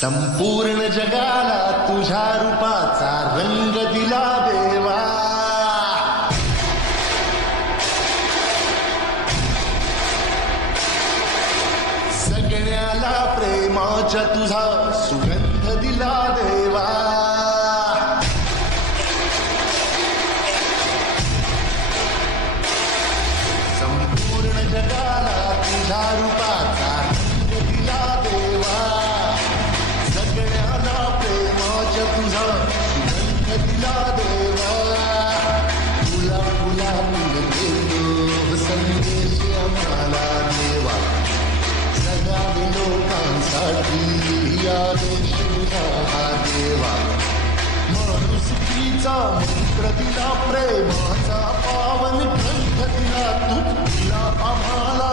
संपूर्ण जगाला तुझ्या रूपाचा रंग दिला देवा. सगळ्याला प्रेमाच्या तुझा सुगंध दिला देवा. संपूर्ण जगाला तुझ्या रूपाचा रंग दिला देवा. सगळ्याला प्रेमाच्या तुझा सुगंध दिला देवा. तुला तुला देतो संदेश आम्हाला देवा. सगळ्या लोकांसाठी आदेश तुझा देवा. माणुसकीचा मंत्र दिला, प्रेमाचा पावन ग्रंथ दिला. तू दिला आम्हाला